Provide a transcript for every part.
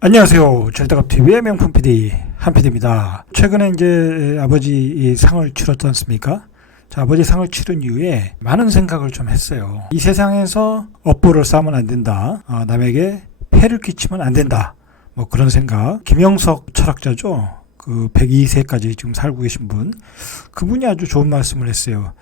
안녕하세요. 절대갑TV의 명품 PD 한PD입니다. 최근에 이제 아버지 상을 치렀지 않습니까? 자, 아버지 상을 치른 이후에 많은 생각을 좀 했어요. 이 세상에서 업보를 쌓으면 안 된다. 남에게 폐를 끼치면 안 된다. 뭐 그런 생각. 김영석 철학자죠. 그 102세까지 지금 살고 계신 분. 그분이 아주 좋은 말씀을 했어요.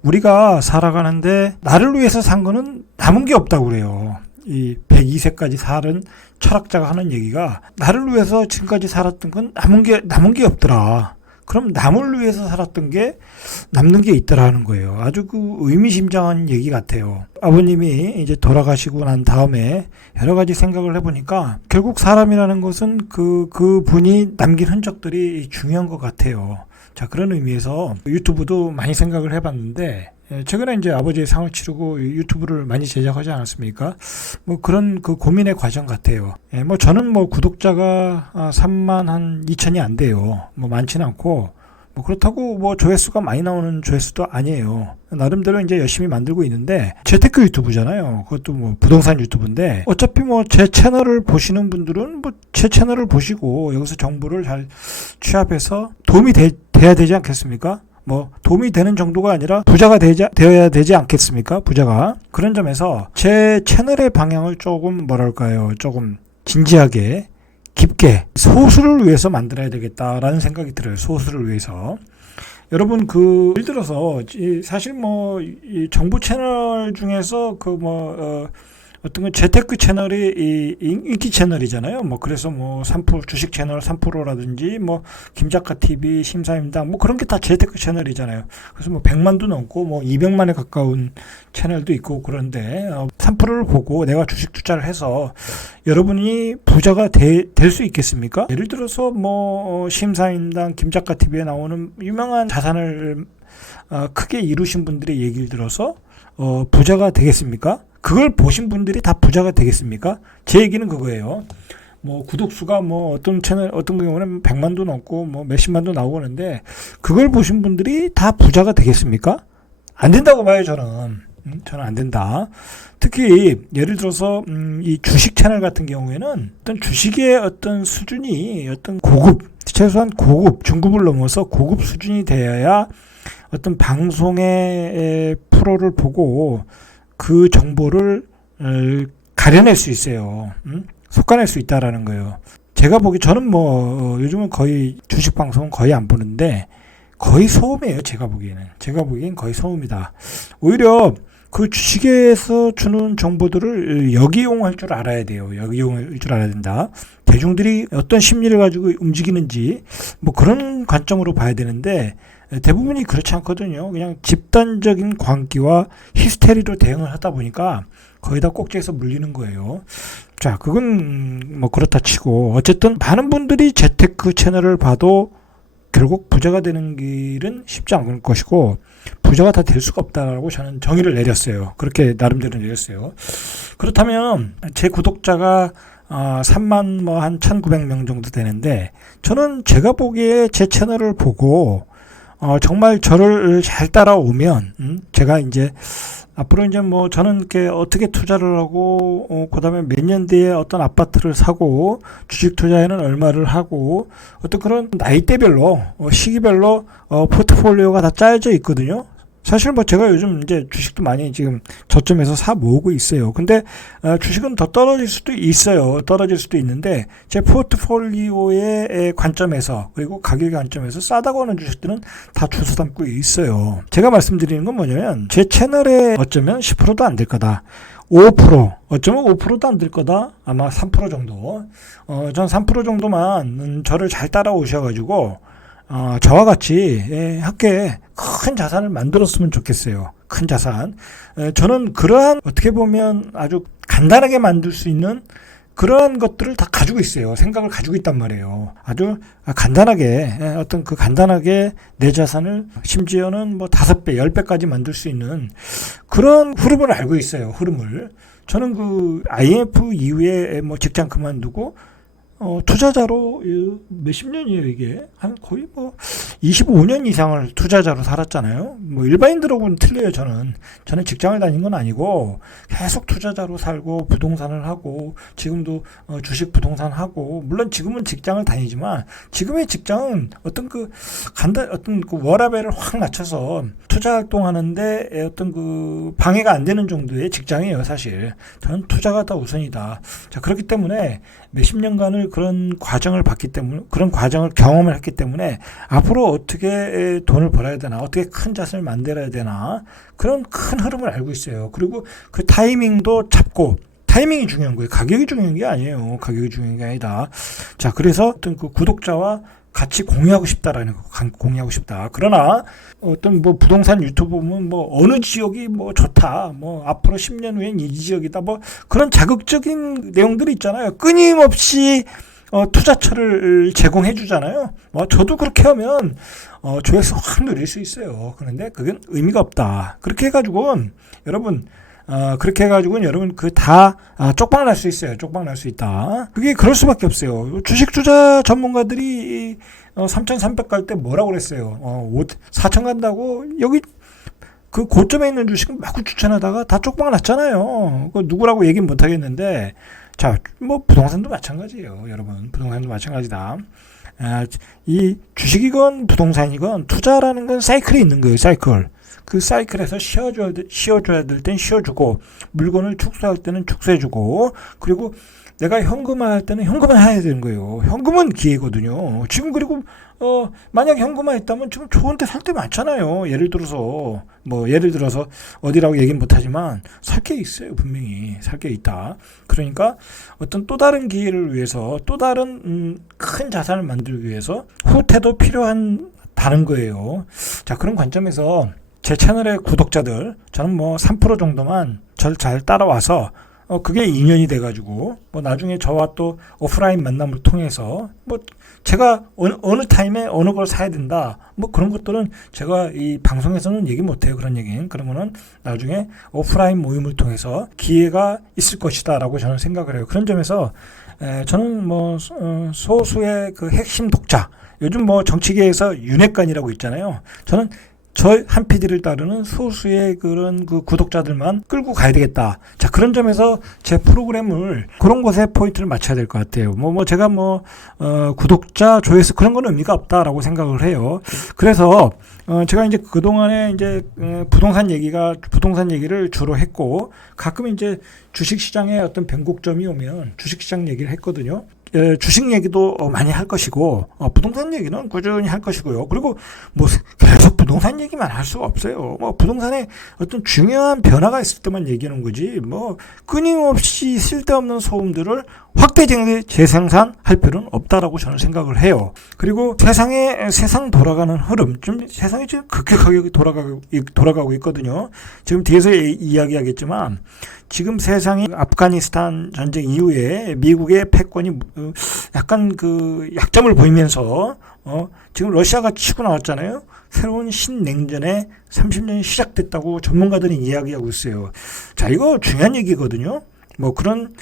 우리가 살아가는데 나를 위해서 산 거는 남은 게 없다고 그래요. 이 102세까지 살은 철학자가 하는 얘기가 나를 위해서 지금까지 살았던 건 남은 게 없더라. 그럼 남을 위해서 살았던 게 남는 게 있더라 하는 거예요. 아주 그 의미심장한 얘기 같아요. 아버님이 이제 돌아가시고 난 다음에 여러 가지 생각을 해보니까 결국 사람이라는 것은 그 분이 남긴 흔적들이 중요한 것 같아요. 자, 그런 의미에서 유튜브도 많이 생각을 해봤는데 최근에 이제 아버지의 상을 치르고 유튜브를 많이 제작하지 않았습니까? 뭐 그런 그 고민의 과정 같아요. 뭐 저는 뭐 구독자가 3만 한 2천이 안 돼요. 뭐 많지는 않고 뭐 그렇다고 뭐 조회수가 많이 나오는 조회수도 아니에요. 나름대로 이제 열심히 만들고 있는데 재테크 유튜브잖아요. 그것도 뭐 부동산 유튜브인데 어차피 뭐 제 채널을 보시는 분들은 뭐 제 채널을 보시고 여기서 정보를 잘 취합해서 도움이 돼야 되지 않겠습니까? 뭐 도움이 되는 정도가 아니라 부자가 되어야 되지 않겠습니까? 부자가. 그런 점에서 제 채널의 방향을 조금 뭐랄까요? 조금 진지하게 깊게 소수를 위해서 만들어야 되겠다라는 생각이 들어요. 소수를 위해서. 여러분 예를 들어서 사실 뭐 이 정부 채널 중에서 어떤 건 재테크 채널이 이 인기 채널이잖아요. 뭐 그래서 뭐 3% 주식 채널 3%라든지 뭐 김작가 TV, 심사임당 뭐 그런 게 다 재테크 채널이잖아요. 그래서 뭐 100만도 넘고 뭐 200만에 가까운 채널도 있고 그런데 3%를 보고 내가 주식 투자를 해서 여러분이 부자가 될 수 있겠습니까? 예를 들어서 뭐 심사임당, 김작가 TV에 나오는 유명한 자산을 크게 이루신 분들의 얘기를 들어서 부자가 되겠습니까? 그걸 보신 분들이 다 부자가 되겠습니까? 제 얘기는 그거예요. 뭐 구독수가 뭐 어떤 채널 어떤 경우는 100만도 넘고 뭐 몇십만도 나오고 하는데 그걸 보신 분들이 다 부자가 되겠습니까? 안 된다고 봐요, 저는. 저는 안 된다. 특히 예를 들어서 이 주식 채널 같은 경우에는 어떤 주식의 어떤 수준이 어떤 고급, 최소한 고급, 중급을 넘어서 고급 수준이 되어야 어떤 방송의 프로를 보고 그 정보를 가려낼 수 있어요. 속아낼 수 있다라는 거예요. 제가 저는 뭐 요즘은 거의 주식 방송은 거의 안 보는데 거의 소음이에요. 제가 보기엔 거의 소음이다. 오히려 그 주식에서 주는 정보들을 역이용할 줄 알아야 돼요. 역이용할 줄 알아야 된다. 대중들이 어떤 심리를 가지고 움직이는지 뭐 그런 관점으로 봐야 되는데 대부분이 그렇지 않거든요. 그냥 집단적인 광기와 히스테리로 대응을 하다 보니까 거의 다 꼭지에서 물리는 거예요. 자, 그건 뭐 그렇다 치고 어쨌든 많은 분들이 재테크 채널을 봐도 결국 부자가 되는 길은 쉽지 않을 것이고 부자가 다 될 수가 없다라고 저는 정의를 내렸어요. 그렇게 나름대로 내렸어요. 그렇다면 제 구독자가 3만 뭐 한 1,900명 정도 되는데 저는 제가 보기에 제 채널을 보고 정말 저를 잘 따라오면 제가 이제 앞으로 이제 뭐 저는 이렇게 어떻게 투자를 하고 그다음에 몇 년 뒤에 어떤 아파트를 사고 주식 투자에는 얼마를 하고 어떤 그런 나이대별로 시기별로 포트폴리오가 다 짜여져 있거든요. 사실 뭐 제가 요즘 이제 주식도 많이 지금 저점에서 사 모으고 있어요. 근데 주식은 더 떨어질 수도 있어요. 떨어질 수도 있는데 제 포트폴리오의 관점에서 그리고 가격의 관점에서 싸다고 하는 주식들은 다 주워 담고 있어요. 제가 말씀드리는 건 뭐냐면 제 채널에 어쩌면 10%도 안 될 거다. 5%, 어쩌면 5%도 안 될 거다. 아마 3% 정도. 전 3% 정도만 저를 잘 따라오셔가지고 저와 같이 함께 큰 자산을 만들었으면 좋겠어요. 큰 자산. 저는 그러한 어떻게 보면 아주 간단하게 만들 수 있는 그러한 것들을 다 가지고 있어요. 생각을 가지고 있단 말이에요. 아주 간단하게 간단하게 내 자산을 심지어는 뭐 5배, 10배까지 만들 수 있는 그런 흐름을 알고 있어요. 흐름을. 저는 그 IMF 이후에 뭐 직장 그만두고 투자자로 몇십 년이에요, 이게. 한 거의 뭐 25년 이상을 투자자로 살았잖아요. 뭐 일반인들하고는 틀려요, 저는. 저는 직장을 다닌 건 아니고 계속 투자자로 살고 부동산을 하고 지금도 주식 부동산 하고, 물론 지금은 직장을 다니지만 지금의 직장은 어떤 어떤 그 워라밸을 확 낮춰서 투자 활동하는데 어떤 그 방해가 안 되는 정도의 직장이에요, 사실. 저는 투자가 더 우선이다. 자, 그렇기 때문에 몇십 년간을 그런 과정을 봤기 때문에, 그런 과정을 경험을 했기 때문에 앞으로 어떻게 돈을 벌어야 되나, 어떻게 큰 자산을 만들어야 되나, 그런 큰 흐름을 알고 있어요. 그리고 그 타이밍도 잡고, 타이밍이 중요한 거예요. 가격이 중요한 게 아니에요. 가격이 중요한 게 아니다. 자, 그래서 어떤 그 구독자와 같이 공유하고 싶다라는 거, 공유하고 싶다. 그러나 어떤 뭐 부동산 유튜브 보면 뭐 어느 지역이 뭐 좋다, 뭐 앞으로 10년 후엔 이 지역이다, 뭐 그런 자극적인 내용들이 있잖아요. 끊임없이 투자처를 제공해 주잖아요. 저도 그렇게 하면 조회수 확 늘릴 수 있어요. 그런데 그건 의미가 없다. 그렇게 해가지고는 여러분, 여러분 쪽방 날 수 있어요. 쪽방 날 수 있다. 그게 그럴 수밖에 없어요. 주식 투자 전문가들이 3,300 갈 때 뭐라고 그랬어요? 4,000 간다고 여기 그 고점에 있는 주식은 마구 추천하다가 다 쪽방 났잖아요. 그 누구라고 얘기는 못 하겠는데, 자, 뭐 부동산도 마찬가지예요, 여러분. 부동산도 마찬가지다. 이 주식이건 부동산이건 투자라는 건 사이클이 있는 거예요, 사이클. 그 사이클에서 쉬어줘야 될 땐 쉬어주고, 물건을 축소할 때는 축소해주고, 그리고 내가 현금화할 때는 현금화해야 되는 거예요. 현금은 기회거든요. 지금 그리고 만약 현금화했다면 지금 좋은 데 살 때 많잖아요. 예를 들어서 어디라고 얘기는 못하지만 살 게 있어요. 분명히 살 게 있다. 그러니까 어떤 또 다른 기회를 위해서, 또 다른 큰 자산을 만들기 위해서 후퇴도 다른 거예요. 자, 그런 관점에서 제 채널의 구독자들, 저는 뭐 3% 정도만 저를 잘 따라와서 그게 인연이 돼가지고 뭐 나중에 저와 또 오프라인 만남을 통해서 뭐 제가 어느 타임에 어느 걸 사야 된다, 뭐 그런 것들은 제가 이 방송에서는 얘기 못해요. 그런 얘기는. 그러면은 나중에 오프라인 모임을 통해서 기회가 있을 것이다 라고 저는 생각을 해요. 그런 점에서 저는 뭐 소수의 그 핵심 독자, 요즘 뭐 정치계에서 윤핵관이라고 있잖아요. 저는 저 한 PD를 따르는 소수의 그런 그 구독자들만 끌고 가야 되겠다. 자, 그런 점에서 제 프로그램을 그런 곳에 포인트를 맞춰야 될 것 같아요. 제가 구독자 조회수 그런 건 의미가 없다라고 생각을 해요. 그래서 제가 이제 그동안에 이제 부동산 얘기를 주로 했고, 가끔 이제 주식시장에 어떤 변곡점이 오면 주식시장 얘기를 했거든요. 주식 얘기도 많이 할 것이고, 부동산 얘기는 꾸준히 할 것이고요. 그리고 뭐 계속 부동산 얘기만 할 수가 없어요. 부동산에 어떤 중요한 변화가 있을 때만 얘기하는 거지, 끊임없이 쓸데없는 소음들을 확대 재생산할 필요는 없다라고 저는 생각을 해요. 그리고 세상 돌아가는 흐름, 세상이 지금 급격하게 돌아가고 있거든요. 지금 뒤에서 이야기하겠지만, 지금 세상이 아프가니스탄 전쟁 이후에 미국의 패권이 약간 그 약점을 보이면서 지금 러시아가 치고 나왔잖아요. 새로운 신냉전의 30년이 시작됐다고 전문가들이 이야기하고 있어요. 자, 이거 중요한 얘기거든요. 그런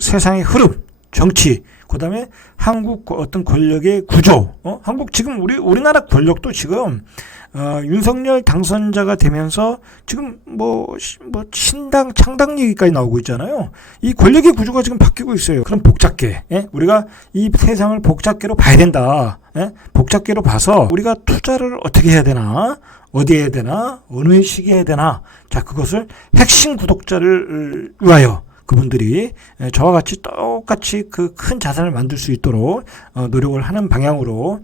세상의 흐름, 정치, 그다음에 한국 어떤 권력의 구조, 한국 지금 우리나라 권력도 지금 윤석열 당선자가 되면서 지금 신당 창당 얘기까지 나오고 있잖아요. 이 권력의 구조가 지금 바뀌고 있어요. 그럼 복잡계, 우리가 이 세상을 복잡계로 봐야 된다. 복잡계로 봐서 우리가 투자를 어떻게 해야 되나, 어디에 해야 되나, 어느 시기에 해야 되나. 자, 그것을 핵심 구독자를 위하여 그분들이 저와 같이 똑같이 그 큰 자산을 만들 수 있도록 노력을 하는 방향으로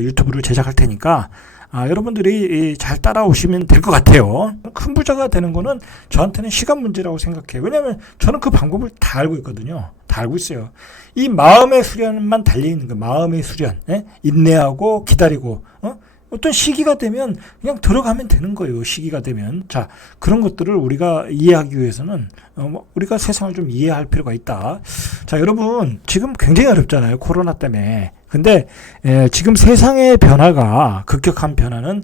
유튜브를 제작할 테니까 여러분들이 잘 따라오시면 될 것 같아요. 큰 부자가 되는 거는 저한테는 시간 문제라고 생각해요. 왜냐하면 저는 그 방법을 다 알고 있거든요. 다 알고 있어요. 이 마음의 수련만 달려있는 거예요. 마음의 수련. 인내하고 기다리고 어떤 시기가 되면 그냥 들어가면 되는 거예요. 시기가 되면. 자, 그런 것들을 우리가 이해하기 위해서는 우리가 세상을 좀 이해할 필요가 있다. 자, 여러분 지금 굉장히 어렵잖아요. 코로나 때문에. 근데 지금 세상의 변화가, 급격한 변화는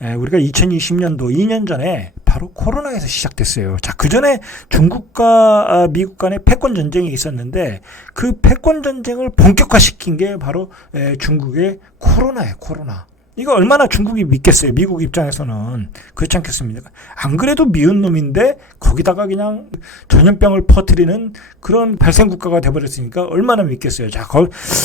우리가 2020년도 2년 전에 바로 코로나에서 시작됐어요. 자, 그 전에 중국과 미국 간의 패권 전쟁이 있었는데 그 패권 전쟁을 본격화시킨 게 바로 중국의 코로나예요. 코로나. 이거 얼마나 중국이 믿겠어요. 미국 입장에서는. 그렇지 않겠습니까? 안 그래도 미운 놈인데 거기다가 그냥 전염병을 퍼뜨리는 그런 발생국가가 돼버렸으니까 얼마나 믿겠어요. 자,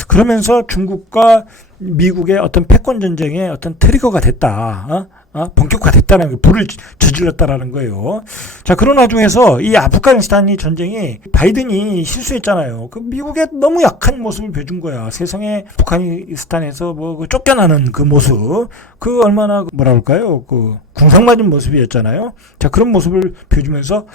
그러면서 중국과 미국의 어떤 패권 전쟁의 어떤 트리거가 됐다. 본격화됐다는 거, 불을 저질렀다라는 거예요. 자, 그런 와중에서 이 아프가니스탄이 전쟁이 바이든이 실수했잖아요. 그 미국의 너무 약한 모습을 보여준 거야. 세상에 아프가니스탄에서 뭐 쫓겨나는 그 모습, 그 얼마나 뭐라 그럴까요? 그 궁상맞은 모습이었잖아요. 자, 그런 모습을 보여주면서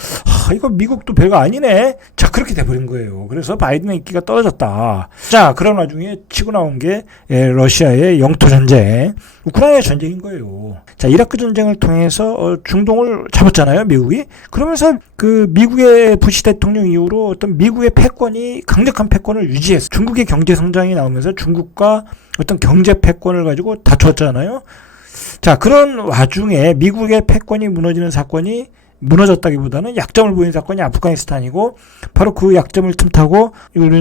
이거 미국도 별거 아니네. 자, 그렇게 돼버린 거예요. 그래서 바이든의 인기가 떨어졌다. 자, 그런 와중에 치고 나온 게 러시아의 영토 전쟁, 우크라이나 전쟁인 거예요. 자, 이라크 전쟁을 통해서 중동을 잡았잖아요, 미국이. 그러면서 그 미국의 부시 대통령 이후로 어떤 미국의 패권이 강력한 패권을 유지했어. 중국의 경제 성장이 나오면서 중국과 어떤 경제 패권을 가지고 다투었잖아요. 자, 그런 와중에 미국의 패권이 무너지는 사건이 무너졌다기보다는 약점을 보인 사건이 아프가니스탄이고, 바로 그 약점을 틈타고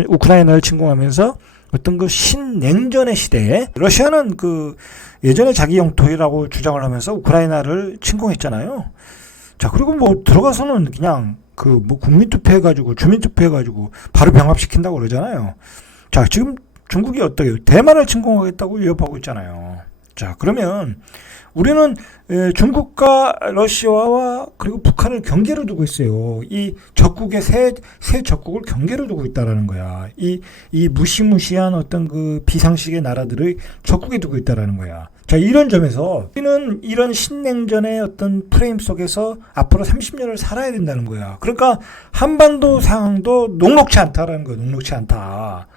우크라이나를 침공하면서 어떤 그 신냉전의 시대에 러시아는 그 예전에 자기 영토라고 주장을 하면서 우크라이나를 침공했잖아요. 자, 그리고 뭐 들어가서는 그냥 그 뭐 국민투표해가지고 주민투표해가지고 바로 병합시킨다고 그러잖아요. 자, 지금 중국이 어떻게 대만을 침공하겠다고 위협하고 있잖아요. 자, 그러면 우리는 중국과 러시아와 그리고 북한을 경계로 두고 있어요. 이 적국의 새 적국을 경계로 두고 있다라는 거야. 이 무시무시한 어떤 그 비상식의 나라들의 적국에 두고 있다라는 거야. 자, 이런 점에서 우리는 이런 신냉전의 어떤 프레임 속에서 앞으로 30년을 살아야 된다는 거야. 그러니까 한반도 상황도 녹록치 않다라는 거야. 녹록치 않다.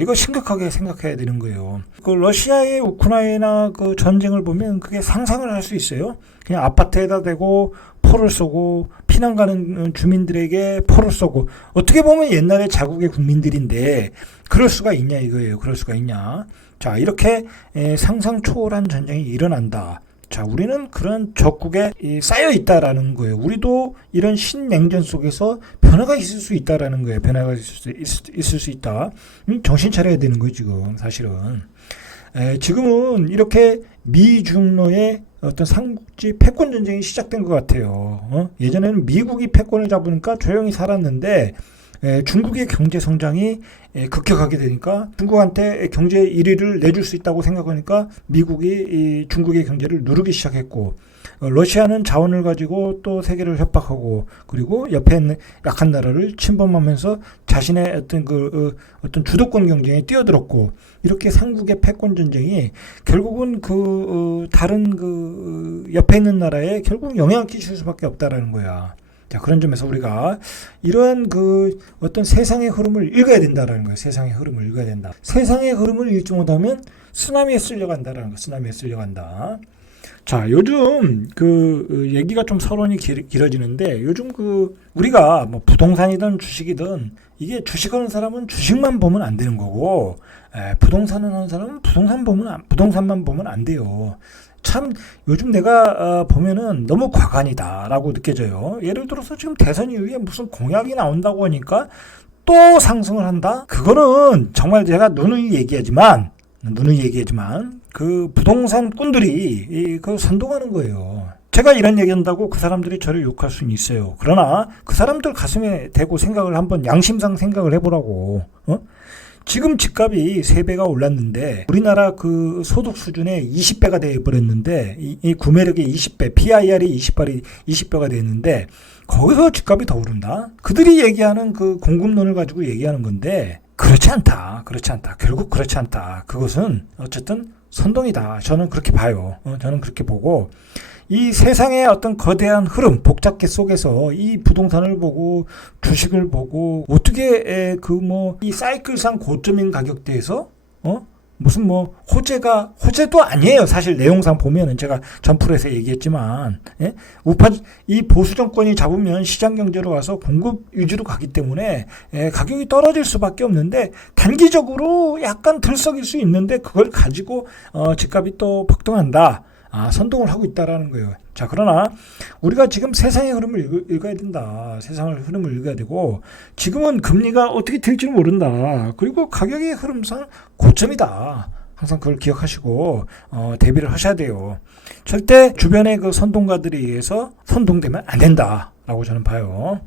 이거 심각하게 생각해야 되는 거예요. 그 러시아의 우크라이나 그 전쟁을 보면 그게 상상을 할 수 있어요. 그냥 아파트에다 대고 포를 쏘고 피난 가는 주민들에게 포를 쏘고, 어떻게 보면 옛날에 자국의 국민들인데 그럴 수가 있냐 이거예요. 그럴 수가 있냐. 자, 이렇게 상상 초월한 전쟁이 일어난다. 자, 우리는 그런 적국에 쌓여 있다라는 거예요. 우리도 이런 신냉전 속에서 변화가 있을 수 있다라는 거예요. 변화가 있을 수 있다. 정신 차려야 되는 거예요, 지금, 사실은. 지금은 이렇게 미중로의 어떤 삼국지 패권 전쟁이 시작된 것 같아요. 예전에는 미국이 패권을 잡으니까 조용히 살았는데, 중국의 경제 성장이 급격하게 되니까 중국한테 경제 1위를 내줄 수 있다고 생각하니까 미국이 중국의 경제를 누르기 시작했고, 러시아는 자원을 가지고 또 세계를 협박하고, 그리고 옆에 있는 약한 나라를 침범하면서 자신의 어떤 주도권 경쟁에 뛰어들었고, 이렇게 삼국의 패권 전쟁이 결국은 다른 옆에 있는 나라에 결국 영향을 끼칠 수밖에 없다라는 거야. 자, 그런 점에서 우리가 이러한 어떤 세상의 흐름을 읽어야 된다라는 거예요. 세상의 흐름을 읽어야 된다. 세상의 흐름을 읽지 못하면 쓰나미에 쓸려간다라는 거. 쓰나미에 쓸려간다. 자, 요즘 얘기가 좀 서론이 길어지는데, 요즘 우리가 뭐 부동산이든 주식이든, 이게 주식하는 사람은 주식만 보면 안 되는 거고, 부동산을 하는 사람은 부동산만 보면 안 돼요. 참 요즘 내가 보면은 너무 과간이다라고 느껴져요. 예를 들어서 지금 대선 이후에 무슨 공약이 나온다고 하니까 또 상승을 한다? 그거는 정말 제가 누누이 얘기하지만 그 부동산 꾼들이 선동하는 거예요. 제가 이런 얘기한다고 그 사람들이 저를 욕할 수는 있어요. 그러나 그 사람들 가슴에 대고 생각을 한번 양심상 생각을 해보라고. 지금 집값이 3배가 올랐는데 우리나라 그 소득 수준의 20배가 되어버렸는데, 이 구매력의 20배, PIR이 20배가 됐는데 거기서 집값이 더 오른다? 그들이 얘기하는 그 공급론을 가지고 얘기하는 건데, 그렇지 않다. 결국 그렇지 않다. 그것은 어쨌든 선동이다. 저는 그렇게 봐요. 저는 그렇게 보고, 이 세상의 어떤 거대한 흐름, 복잡계 속에서 이 부동산을 보고 주식을 보고 어떻게 이 사이클상 고점인 가격대에서 무슨 호재도 아니에요. 사실 내용상 보면은 제가 전프로에서 얘기했지만, 이 보수 정권이 잡으면 시장 경제로 와서 공급 위주로 가기 때문에 가격이 떨어질 수밖에 없는데, 단기적으로 약간 들썩일 수 있는데 그걸 가지고 집값이 또 폭등한다. 선동을 하고 있다라는 거예요. 자, 그러나 우리가 지금 세상의 흐름을 읽어야 된다. 세상의 흐름을 읽어야 되고, 지금은 금리가 어떻게 될지 모른다. 그리고 가격의 흐름상 고점이다. 항상 그걸 기억하시고 대비를 하셔야 돼요. 절대 주변의 그 선동가들에 의해서 선동되면 안 된다라고 저는 봐요.